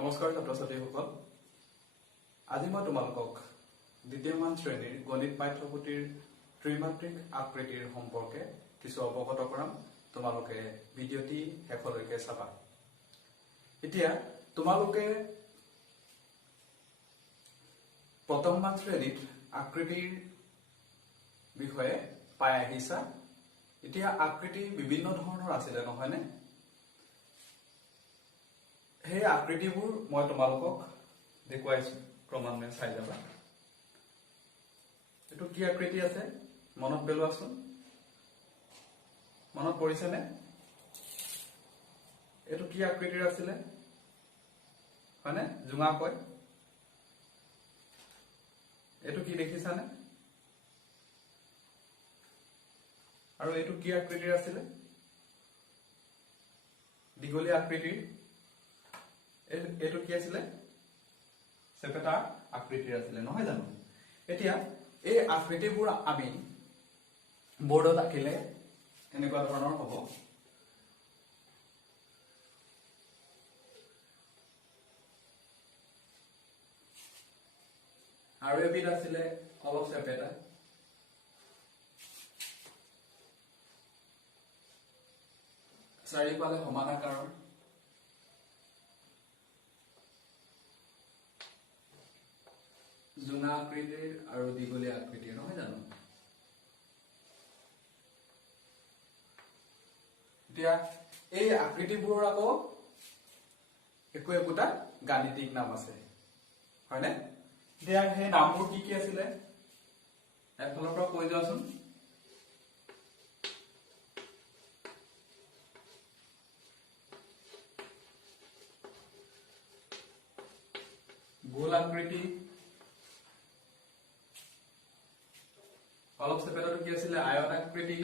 নমস্কাৰ ছাত্ৰ ছাত্ৰীসকল আজি মই তোমালোকক দ্বিতীয়মান শ্ৰেণীৰ গণিত পাঠ্যপুথিৰ ত্ৰিমাত্ৰিক আকৃতিৰ সম্পৰ্কে কিছু অৱগত কৰাম তোমালোকে ভিডিঅ'টি শেষলৈকে চাবা এতিয়া তোমালোকে প্ৰথমমান শ্ৰেণীত আকৃতিৰ বিষয়ে পাই আহিছা এতিয়া আকৃতি বিভিন্ন ধৰণৰ আছিল নহয় নে हे आकृतिবোৰ মই তোমালোকক দেখুৱাইছো ক্ৰমান্বয়ে চাই যাবা এটো কি আকৃতি আছে মনত পেলোৱাচোন মনত পৰিছে নে এটো কি আকৃতিৰ আছিল হয়নে জুঙা কয় এটো কি দেখিছা নে আৰু এটো কি আকৃতিৰ আছিল দীঘলীয়া আকৃতিৰ এটো কি আছিল সেপেটা আকৃতিৰ আছিল নহয় জানো এতিয়া এই আকৃতিবোৰ আমি বৰ্ডত আঁকিলে এনেকুৱা ধৰণৰ হ'ব আৰু এবিধ আছিল অলপ সেপেটা চাৰিফালে সমান আকাৰৰ জুঙা আকৃতিৰ আৰু দীঘলীয়া আকৃতিৰ নহয় জানো এতিয়া এই আকৃতিবোৰৰ আকৌ একোটা গাণিতিক নাম আছে হয়নে এতিয়া সেই নামবোৰ কি আছিল একফালৰ পৰা কৈ যোৱাচোন গোল আকৃতি অলপ সেপেটাটো কি আছিল আয়ত আকৃতি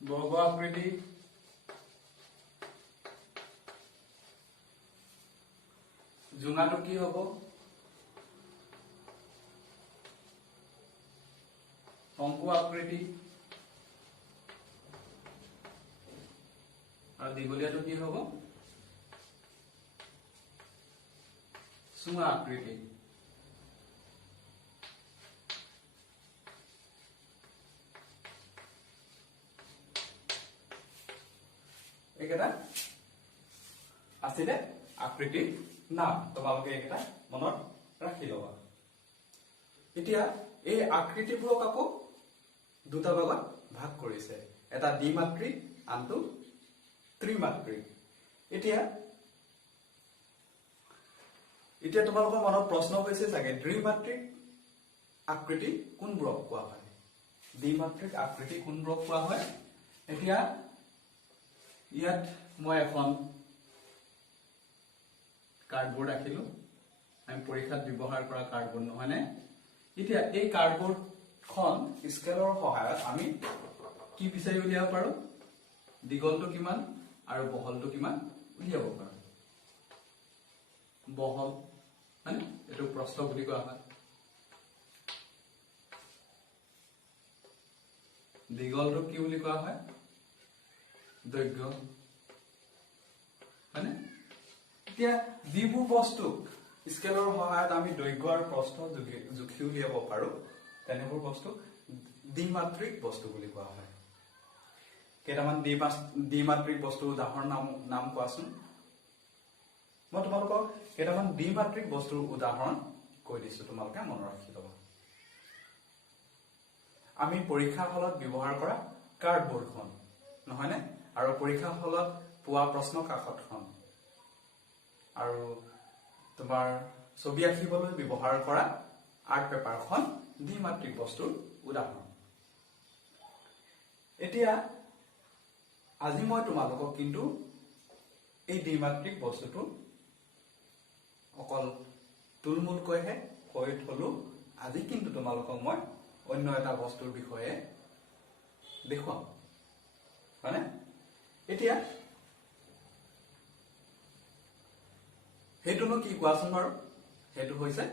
বৰ্গ আকৃতি জুঙাটো কি হ'ব শংকু আকৃতি और दीघलियाটো কি হ'ব সুঙা আকৃতি একেটা আছিল আকৃতিৰ নাম তোমালোকে একেটা মনত ৰাখি লবা এতিয়া এই আকৃতিবোৰক আকৌ দুটা ভাগত ভাগ কৰিছে এটা দ্বিমাত্ৰিক আনটো ত্ৰিমাত্ৰিক এতিয়া তোমালোকৰ মনত প্ৰশ্ন হৈছে চাগে ত্ৰিমাত্ৰিক আকৃতি কোনবোৰক কোৱা হয় দ্বিমাত্ৰিক আকৃতি কোনবোৰক কোৱা হয় এতিয়া ইয়াত মই এখন কাৰ্ডবোৰ্ড ৰাখিলো আমি পৰীক্ষাত ব্যৱহাৰ কৰা কাৰ্ডবোৰ্ড নহয় নে এতিয়া এই কাৰ্ডবোৰ্ডখন স্কেলৰ সহায়ত আমি কি বিচাৰি উলিয়াব পাৰো দীঘলটো কিমান আৰু বহলটো কিমান উলিয়াব পাৰো বহল মানে এটো প্ৰস্থ বুলি কোৱা হয় দীঘলটো কি বুলি কোৱা হয় দৈৰ্ঘ্য মানে এতিয়া যিবোৰ বস্তুক স্কেলৰ সহায়ত আমি দৈৰ্ঘ্য আৰু প্ৰস্থ জুখি উলিয়াব পাৰো তেনেবোৰ বস্তু দ্বিমাত্ৰিক বস্তু বুলি কোৱা হয় কেইটামান দ্বিমাত্ৰিক বস্তুৰ উদাহৰণ নাম কোৱাচোন মই তোমালোকক কেইটামান দ্বিমাত্ৰিক বস্তুৰ উদাহৰণ কৈ দিছো তোমালোকে মনত ৰাখি ল'বা আমি পৰীক্ষা হলত ব্যৱহাৰ কৰা কাৰ্ডবোৰ্ডখন নহয়নে আৰু পৰীক্ষা হলত পোৱা প্ৰশ্ন কাকতখন আৰু তোমাৰ ছবি আঁকিবলৈ ব্যৱহাৰ কৰা আৰ্ট পেপাৰখন দ্বিমাত্ৰিক বস্তুৰ উদাহৰণ এতিয়া আজি মই তোমালোকক কিন্তু এই দ্বিমাত্ৰিক বস্তুটো অকল তুলমুলকৈহে কৈ থলো আজি কিন্তু তোমালোকক মই অন্য এটা বস্তুৰ বিষয়ে দেখুৱাম মানে এতিয়া হেতুনো কি কোৱাচোন বাৰু হেতু হৈছে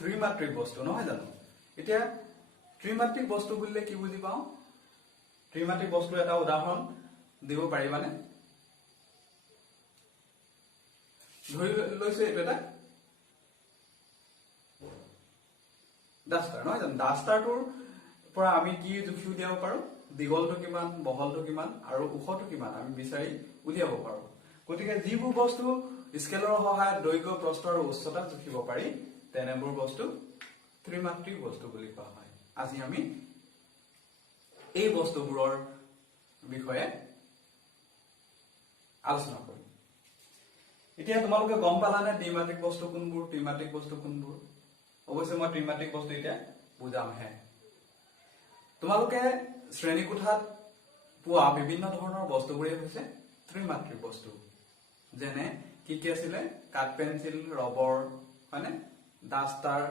ত্ৰিমাত্ৰিক বস্তু নহয় জানো এতিয়া ত্ৰিমাত্ৰিক বস্তু বুলিলে কি বুজি পাওঁ ত্ৰিমাত্ৰিক বস্তুৰ এটা উদাহৰণ দিব পাৰিবানে ধৰি লৈছো এইটো এটা ডাস্টাৰ নহয় জানো ডাস্টাৰটোৰ পৰা আমি কি জুখি উলিয়াব পাৰো দীঘলটো কিমান বহলটো কিমান আৰু ওখটো কিমান আমি বিচাৰি উলিয়াব পাৰো গতিকে যিবোৰ বস্তু স্কেলৰ সহায়ত দৈৰ্ঘ্য প্ৰস্থ আৰু উচ্চতা জুখিব পাৰি তেনেবোৰ বস্তু ত্ৰিমাত্ৰিক বস্তু বুলি কোৱা হয় আজি আমি এই বস্তুবোৰৰ বিষয়ে আলোচনা কৰিম এতিয়া তোমালোকে গম পালানে দ্বিমাত্ৰিক বস্তু কোনবোৰ ত্ৰিমাত্ৰিক বস্তু কোনবোৰ অৱশ্যে মই ত্ৰিমাত্ৰিক বস্তু এতিয়া বুজামহে তোমালোকে শ্ৰেণীকোঠাত পোৱা বিভিন্ন ধৰণৰ বস্তুবোৰেই হৈছে ত্ৰিমাত্ৰিক বস্তু যেনে কি আছিলে কাঠ পেন্সিল ৰবৰ হয়নে ডাস্টাৰ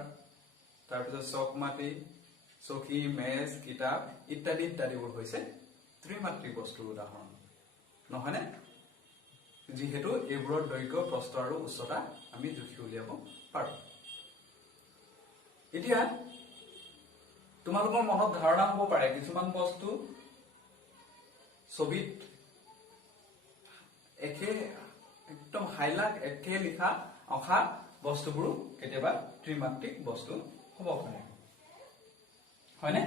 তাৰপিছত চকমাটি চকী মেজ কিতাপ ইত্যাদি ইত্যাদিবোৰ হৈছে ত্ৰিমাত্ৰিক বস্তুৰ উদাহৰণ নহয়নে যিহেতু এইবোৰৰ দৈৰ্ঘ্য প্ৰস্থ আৰু উচ্চতা আমি জুখি উলিয়াব পাৰো এতিয়া তোমালোকৰ মনত ধাৰণা হ'ব পাৰে কিছুমান বস্তু ছবিত একদম হাইলাইট একে লিখা অখা বস্তুবোৰো কেতিয়াবা ত্ৰিমাত্ৰিক বস্তু হ'ব পাৰে হয়নে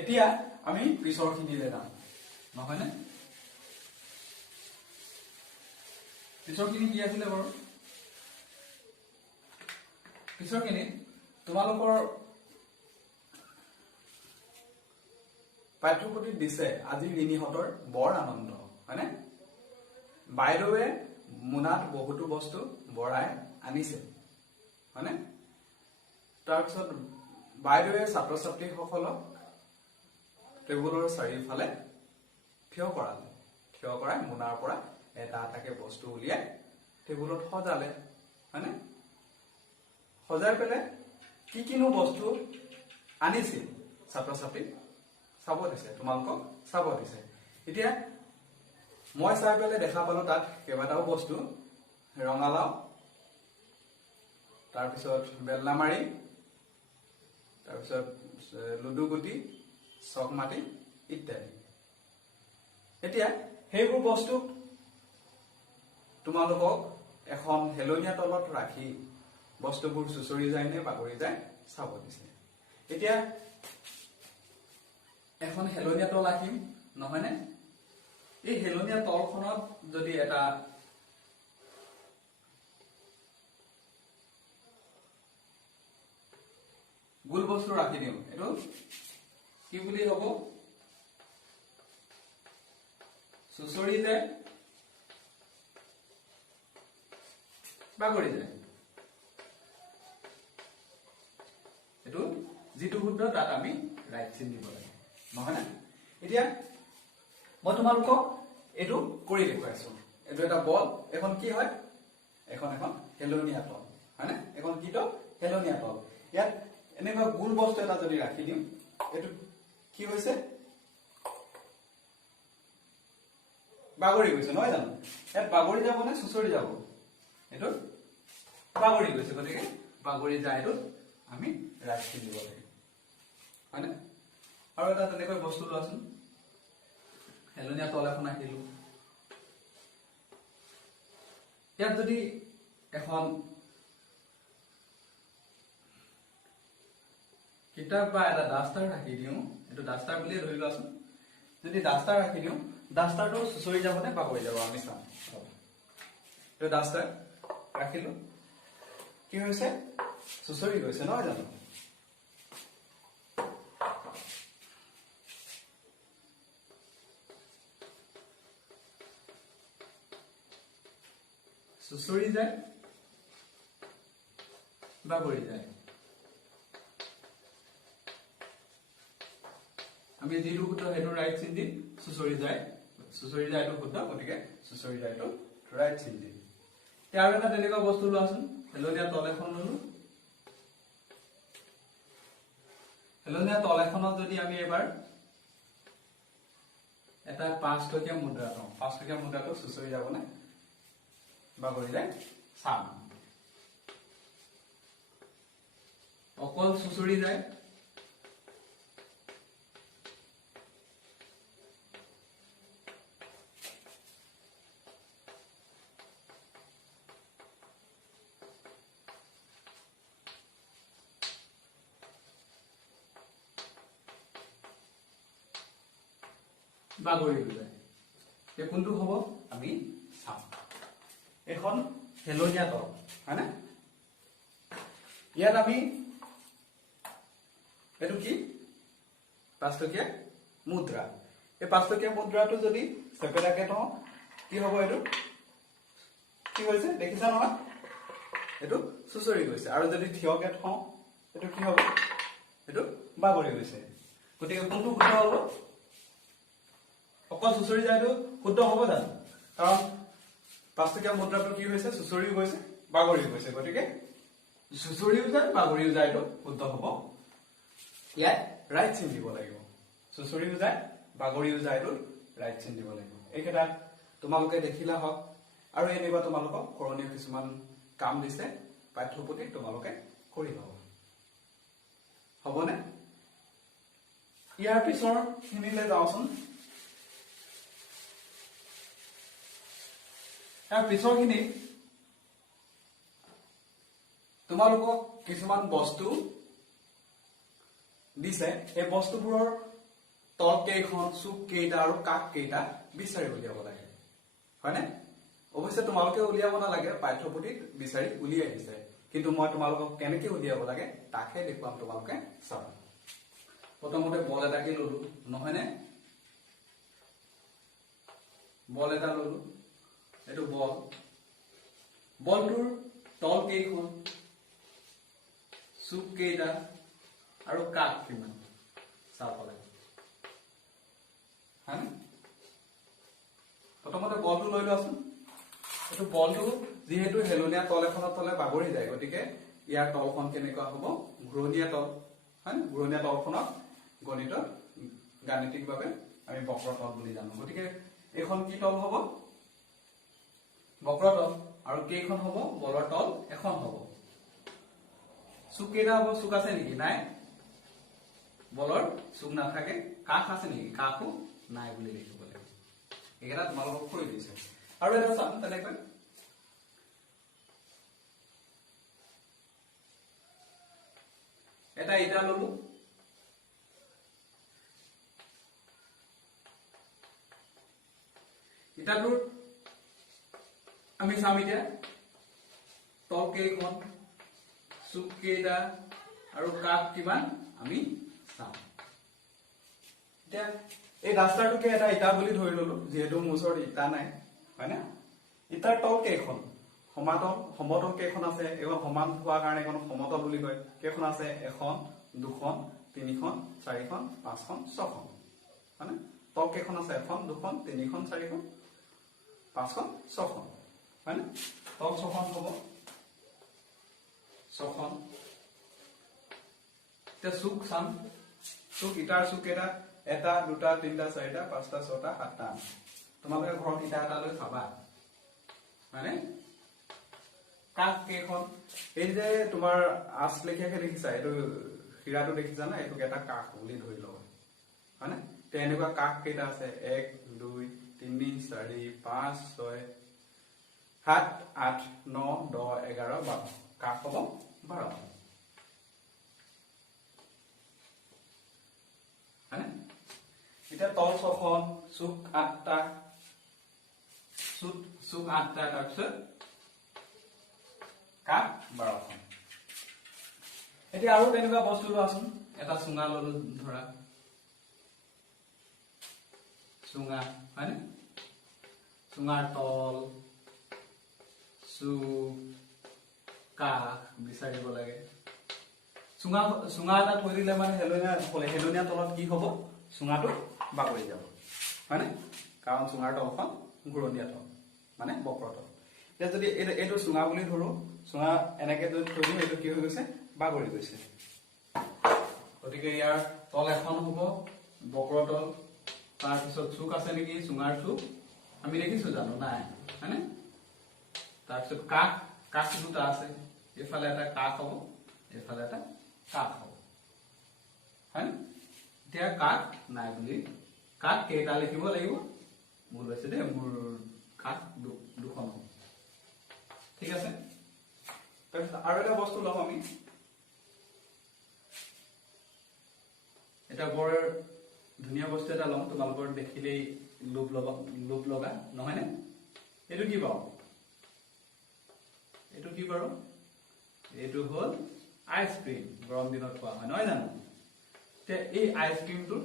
এতিয়া আমি পিছৰখিনিলৈ যাম নহয়নে পিছৰখিনি কি আছিলে বাৰু পিছৰখিনি তোমালোকৰ পাঠ্যপুথিত দিছে আজি ৰিণীহঁতৰ বৰ আনন্দ হয়নে বাইদেৱে মোনাত বহুতো বস্তু ভৰাই আনিছে হয়নে তাৰপিছত বাইদেৱে ছাত্ৰ ছাত্ৰীসকলক টেবুলৰ চাৰিওফালে থিয় কৰালে থিয় কৰাই মোনাৰ পৰা এটা এটাকে বস্তু উলিয়াই টেবুলত সজালে হয়নে সজাই পেলাই কিনো বস্তু আনিছিল ছাত্ৰ ছাত্ৰীক চাব দিছে তোমালোকক চাব দিছে এতিয়া মই চাই পেলাই দেখা পালো তাত কেইবাটাও বস্তু ৰঙালাও তাৰপিছত বেলনামাৰি তাৰপিছত লুডুগুটি চকমাটি ইত্যাদি এতিয়া সেইবোৰ বস্তু তোমালোকক এখন হেলনীয়া তলত ৰাখি বস্তুবোৰ চুচৰি যায় নে বাগৰি যায় চাব দিছে এতিয়া এখন হেলনীয়া তল আঁকিম নহয়নে এই হেলনীয়া তলখনত যদি এটা গোল বস্তু ৰাখি দিওঁ এইটো কি বুলি হ'ব চুচৰি যায় বাগৰি যায় এইটো যিটো শুদ্ধ তাত আমি ৰাইট চিন দিব লাগে নহয় এতিয়া মই তোমালোকক এইটো কৰি দেখুৱাইছো এইটো এটা বল এখন কি হয় এখন হেলনীয়া তল হয়নে এখন কি তল হেলনীয়া তল ইয়াত এনেকুৱা গোল বস্তু এটা যদি ৰাখি দিম এইটো কি হৈছে বাগৰি গৈছে নহয় জানো ইয়াত বাগৰি যাব নে চুচৰি যাব এইটো বাগৰি গৈছে গতিকে বাগৰি যায় এইটো আমি ৰাইট চিন দিব লাগে হয়নে আৰু এটা তেনেকৈ বস্তু লোৱাচোন হেলনীয়া তল এখন আঁকিলো ইয়াত যদি এখন কিতাপ বা এটা ডাস্টাৰ ৰাখি দিওঁ এইটো ডাস্টাৰ বুলিয়ে ধৰি লোৱাচোন যদি ডাস্টাৰ ৰাখি দিওঁ ডাস্টাৰটো চুচৰি যাব নে বাগৰি যাব আমি চাম এইটো ডাস্টাৰ ৰাখিলো কি হৈছে চুচৰি গৈছে নহয় জানো চুচৰি যায় বাগৰি যায় আমি যিটো শুদ্ধ সেইটো ৰাইট চিন দিম চুচৰি যায়টো শুদ্ধ গতিকে চুচৰি যায়টো ৰাইট চিন দিম আৰু এটা তেনেকুৱা বস্তু লোৱাচোন হেলনীয়া তল এখন ললো হেলনীয়া তল এখনত যদি আমি এবাৰ এটা 5 টকীয়া মুদ্ৰা লওঁ 5 টকীয়া মুদ্ৰাটো চুচৰি যাব নে বাগৰি যায় চাম অকল চুচৰি যায়, বাগৰি যায়। এতিয়া কোনটো হ'ব আমি চাম। এখন হেলনীয়া তল হয়নে? ইয়াত আমি এইটো কি 5 টকীয়া মুদ্ৰা। এই 5 টকীয়া মুদ্ৰাটো যদি চেপেটাকে থওঁ কি হ'ব? এইটো কি হৈছে দেখিছা নহয়? এইটো চুচৰি গৈছে। আৰু যদি থিয়কে থওঁ এইটো কি হ'ব? এইটো বাগৰি গৈছে। গতিকে কোনটো শুদ্ধ হ'ব? অকল চুচৰি যায়টো শুদ্ধ হ'ব জানো? কাৰণ 5 টকীয়া মুদ্ৰাটো কি হৈছে? চুচৰিও গৈছে, বাগৰিও গৈছে। গতিকে চুচৰিও যায়, বাগৰিও যায়টো শুদ্ধ হ'ব। ইয়াত ৰাইট চিন দিব লাগিব। চুচৰিও যায়, বাগৰিও যায়টো ৰাইট চিন দিব লাগিব। এইকেইটা তোমালোকে দেখিলা হওক। আৰু এনেকুৱা তোমালোকক কৰণীয় কিছুমান কাম দিছে, পাঠ্যপুথিত তোমালোকে কৰি ল'ব। হ'বনে? ইয়াৰ পিছৰ খিনিলৈ যাওঁচোন। ইয়াৰ পিছৰখিনি তোমালোকক কিছুমান বস্তু দিছে। এই বস্তুবোৰৰ তল কেইখন, চুক কেইটা আৰু কাষ কেইটা বিচাৰি উলিয়াব লাগে। হয়নে? অৱশ্যে তোমালোকে উলিয়াব নালাগে, পাঠ্যপুথিত বিচাৰি উলিয়াই দিছে। কিন্তু মই তোমালোকক কেনেকে উলিয়াব লাগে তাকহে দেখুৱাম। তোমালোকে চাবা। প্ৰথমতে বল এটাকে ললো, নহয়নে? বল এটা ললো, এইটো বল। বলটোৰ তল কেইখন, চুক কেইটা আৰু কাষ কিমান চাব লাগে। হয়নে? প্ৰথমতে বলটো লৈ লোৱাচোন। এইটো বলটো যিহেতু হেলনীয়া তল এখনৰ তলে বাগৰি যায়, গতিকে ইয়াৰ তলখন কেনেকুৱা হ'ব? ঘূৰণীয়া তল। হয়, ঘূৰণীয়া তলখনক গণিতত গাণিতিকভাৱে আমি বক্ৰতল বুলি জানো। গতিকে এইখন কি তল হ'ব? বক্ৰতল। আৰু কেইখন হ'ব? বলৰ তল এখন হ'ব। চুক কেইটা হ'ব? চুক আছে নেকি? নাই। বলৰ চুক নাথাকে। কাষ আছে নেকি? কাষো নাই বুলি লিখিব লাগিব। এইকেইটা তোমালোকক কৈ দিছে। আৰু এটা চাম তেনেকৈ। এটা ইটা ললো, ইটাটোৰ আমি চাম এতিয়া তল কেইখন, চুক কেইটা আৰু কাষ কিমান আমি চাম। এতিয়া এই ৰাস্তাটোকে এটা ইটা বুলি ধৰি ললো, যিহেতু মোৰ ওচৰত ইটা নাই। হয়নে? ইটাৰ তল কেইখন? সমতল কেইখন আছে? এইখন সমান হোৱাৰ কাৰণে এইখন সমতল বুলি কয়। কেইখন আছে? 1, 2, 3, 4, 5, 6খন। হয়নে? তল কেইখন আছে? 1, 2, 3, 4, 5, 6খন। হয়নে? তল 6খন হ'ব। 6খন। এতিয়া চুক চাম। চুক, ইটাৰ চুক কেইটা? 1, 2, 3, 4, 5, 6, 7, 8। তোমালোকে ঘৰত ইটা এটা লৈ খাবা। হয়নে? কাষ কেইখন? এই যে তোমাৰ আঁচ লেখিয়াকে দেখিছা, এইটো শিৰাটো দেখিছা না? এইটোক এটা কাষ বুলি ধৰি লব। হয়নে? এনেকুৱা কাষ কেইটা আছে? 1, 2, 3, 4, 5, 6, 7, 8, 9, 10, 11, 12। কাষ হ'ব 12। হয়নে? এতিয়া তল 6খন, চুক 8টা, চুক 8টা, তাৰপিছত কাষ 12খন। এতিয়া আৰু তেনেকুৱা বস্তু লোৱাচোন। এটা চুঙা ললো ধৰা, চুঙা। হয়নে? চুঙাৰ তল, চুক, কাষ বিচাৰিব লাগে। চুঙা এটা থৈ দিলে মানে হেলনীয়া তলত কি হ'ব? চুঙাটো বাগৰি যাব। হয়নে? কাৰণ চুঙাৰ তলখন ঘূৰণীয়া তল, মানে বক্ৰতল। এতিয়া যদি এইটো চুঙা বুলি ধৰো, চুঙা এনেকে যদি থৈ দিওঁ, এইটো কি হৈ গৈছে? বাগৰি গৈছে। গতিকে ইয়াৰ তল এখন হ'ব বক্ৰতল। তাৰপিছত চুক আছে নেকি? চুঙাৰ চুক আমি দেখিছো জানো? নাই। হয়নে? তাৰপিছত কাষ 2টা আছে। এইফালে এটা কাষ হ'ব, এইফালে এটা কাক হ'ব হয় এতিয়া কাক নাই বুলি কাক কেইটা লিখিব লাগিব ভুল হৈছে দে মোৰ কাক দুখন হ'ব ঠিক আছে তাৰপিছত আৰু এটা বস্তু লম আমি এটা বৰ ধুনীয়া বস্তু এটা লম তোমালোকৰ দেখিলেই লোভ লগা নহয় নে এইটো কি পাও এইটো হল আইসক্রিম গৰম দিনত খোৱা হয় নহয় জানো তে এই আইসক্ৰিমটো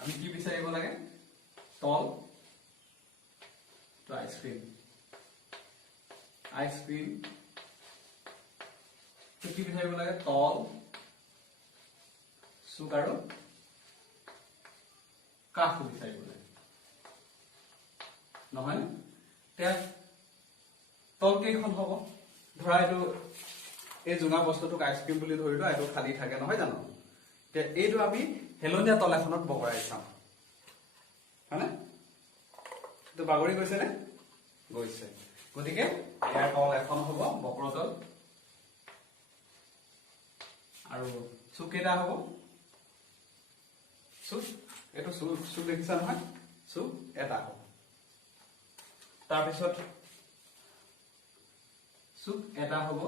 আমি কি বিচাৰিব লাগে তল তো আইসক্ৰিম তো কি বিচাৰিব লাগে তল চুক আৰু কাষ বিচাৰিব লাগে নহয় তে তল কেইখন হ'ব ধৰা এইটো এই জোঙা বস্তুটোক আইসক্ৰিম বুলি ধৰিলো এইটো খালি থাকে নহয় জানো তে এইটো আমি হেলনীয়া তল এখনত বগৰাই চাম হয়নে তো বাগৰি গৈছে নে গৈছে গতিকে ইয়াৰ তল এখন হ'ব বক্ৰতল আৰু চুক কেইটা হ'ব চুক এইটো চুক দেখিছা নহয় চুক এটা হ'ব তাৰপিছত চুক এটা হ'ব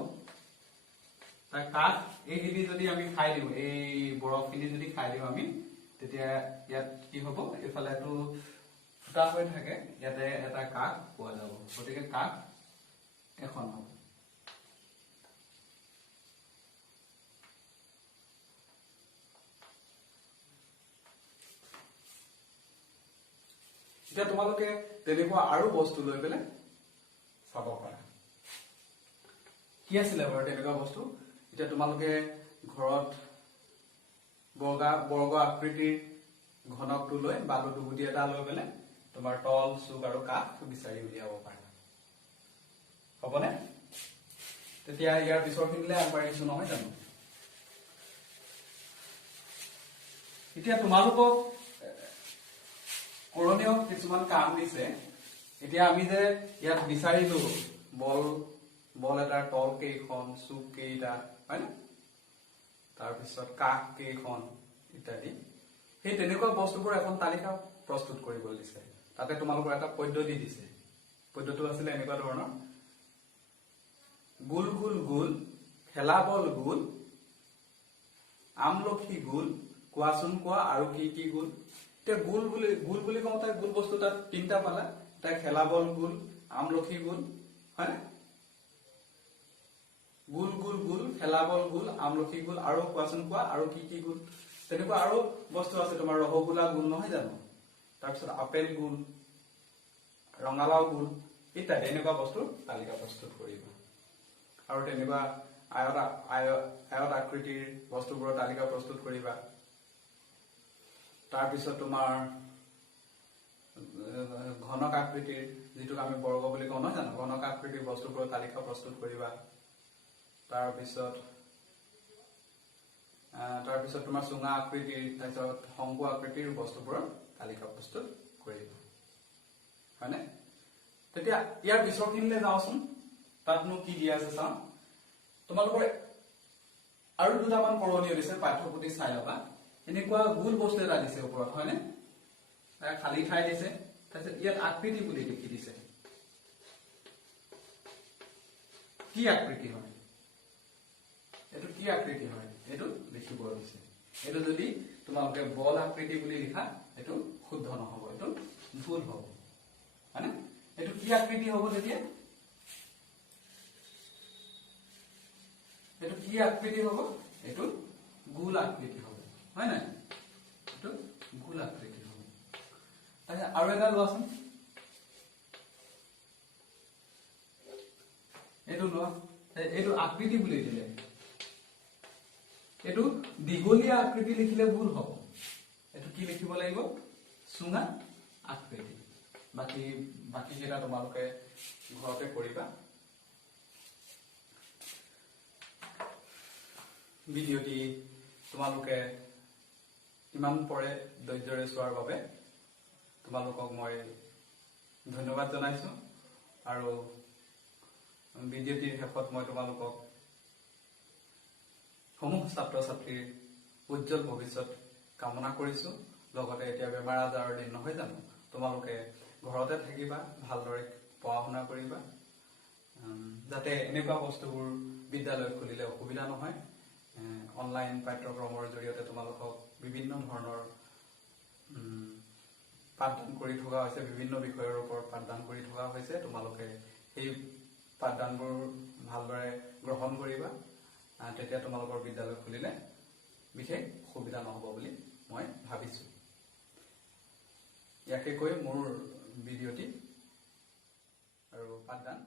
তাৰ কাঠ এইখিনি যদি আমি খাই দিওঁ এই বৰফখিনি যদি খাই দিওঁ আমি তেতিয়া ইয়াত কি হ'ব এইফালে এইটো ফুটা হৈ থাকে ইয়াতে এটা কাঠ পোৱা যাব গতিকে কাঠ এখন হ'ব এতিয়া তোমালোকে তেনেকুৱা আৰু বস্তু লৈ পেলাই চাব পাৰা কি আছিলে বাৰু তেনেকুৱা বস্তু এতিয়া তোমালোকে ঘৰত বৰ্গ আকৃতিৰ ঘনকটো লৈ বালু দুগুটি এটা লৈ পেলাই তোমাৰ তল চুক আৰু কাষ বিচাৰি উলিয়াব পাৰা হ'বনে তেতিয়া ইয়াৰ পিছৰখিনিলে আগবাঢ়িছো নহয় জানো এতিয়া তোমালোকক কৰণীয় কিছুমান কাম দিছে এতিয়া আমি যে ইয়াত বিচাৰিলো বল এটাৰ তল কেইখন চুক কেইটা হয় না তাৰপিছত কাষ কেইখন ইত্যাদি সেই তেনেকুৱা বস্তুবোৰ এখন তালিকা প্ৰস্তুত কৰিবলৈ দিছে তাতে তোমালোকৰ এটা পদ্ধতি দিছে পদ্ধতি আছিল এনেকুৱা ধৰণৰ গোল গোল গোল খেলা বল গোল আমলখি গোল কোৱাচোন কোৱা আৰু কি কি গোল এতিয়া গোল বুলি কওঁতে গোল বস্তু তাত তিনিটা পালা এটা খেলা বল গোল আমলখি গোল হয় না গোল গোল গোল খেলা বল গোল আমলখি গোল আৰু কোৱাচোন কোৱা আৰু কি কি গোল তেনেকুৱা আৰু বস্তু আছে তোমাৰ ৰসগোল্লা গোল নহয় জানো তাৰপিছত আপেল গোল ৰঙালাও গোল ইত্যাদি এনেকুৱা বস্তুৰ তালিকা প্ৰস্তুত কৰিবা আৰু তেনেকুৱা আয়ত আকৃতিৰ বস্তুবোৰৰ তালিকা প্ৰস্তুত কৰিবা তাৰপিছত তোমাৰ ঘনক আকৃতিৰ যিটোক আমি বৰ্গ বুলি কওঁ নহয় জানো ঘনক আকৃতিৰ বস্তুবোৰৰ তালিকা প্ৰস্তুত কৰিবা তাৰপিছত তোমাৰ চুঙা আকৃতিৰ তাৰপিছত শংকু আকৃতিৰ বস্তুবোৰৰ তালিকা প্ৰস্তুত কৰিবা হয়নে তেতিয়া ইয়াৰ পিছৰখিনিলৈ যাওঁচোন তাতনো কি দিয়া আছে চাওঁ তোমালোকৰ আৰু দুটামান কৰণীয় দিছে পাঠ্যপুথি চাই ল'বা এনেকুৱা গোল বস্তু এটা দিছে ওপৰত হয়নে খালী ঠাই দিছে তাৰপিছত ইয়াত আকৃতি বুলি লিখি দিছে কি আকৃতি হয় এইটো কি আকৃতি হয় এইটো লিখিব দিছে এইটো যদি তোমালোকে বল আকৃতি বুলি লিখা এইটো শুদ্ধ নহব এইটো ভুল হ'ব হয়নে এইটো কি আকৃতি হ'ব তেতিয়া এইটো কি আকৃতি হ'ব এইটো গোল আকৃতি হ'ব হয় নাই এইটো গোল আকৃতি হ'ব আচ্ছা আৰু এটা লোৱাচোন এইটো লোৱা এইটো আকৃতি বুলি দিলে এইটো দীঘলীয়া আকৃতি লিখিলে ভুল হ'ব এইটো কি লিখিব লাগিব চুঙা আকৃতি বাকি যেটা তোমালোকে ঘৰতে কৰিবা ভিডিঅ'টি তোমালোকে ইমান পৰে ধৈৰ্যৰে চোৱাৰ বাবে তোমালোকক মই ধন্যবাদ জনাইছো আৰু ভিডিঅ'টিৰ শেষত মই তোমালোকক সমূহ ছাত্ৰ ছাত্ৰীৰ উজ্জ্বল ভৱিষ্যত কামনা কৰিছো। লগতে এতিয়া বেমাৰ আজাৰৰ দিন নহয় জানো, তোমালোকে ঘৰতে থাকিবা, ভালদৰে পঢ়া শুনা কৰিবা, যাতে এনেকুৱা বস্তুবোৰ বিদ্যালয় খুলিলে অসুবিধা নহয়। অনলাইন পাঠ্যক্ৰমৰ জৰিয়তে তোমালোকক বিভিন্ন ধৰণৰ পাঠদান কৰি থকা হৈছে, বিভিন্ন বিষয়ৰ ওপৰত পাঠদান কৰি থকা হৈছে। তোমালোকে সেই পাঠদানবোৰ ভালদৰে গ্ৰহণ কৰিবা, তেতিয়া তোমালোকৰ বিদ্যালয় খুলিলে বিশেষ অসুবিধা নহ'ব বুলি মই ভাবিছো। ইয়াকে কৈ মোৰ ভিডিঅ'টি আৰু পাঠদান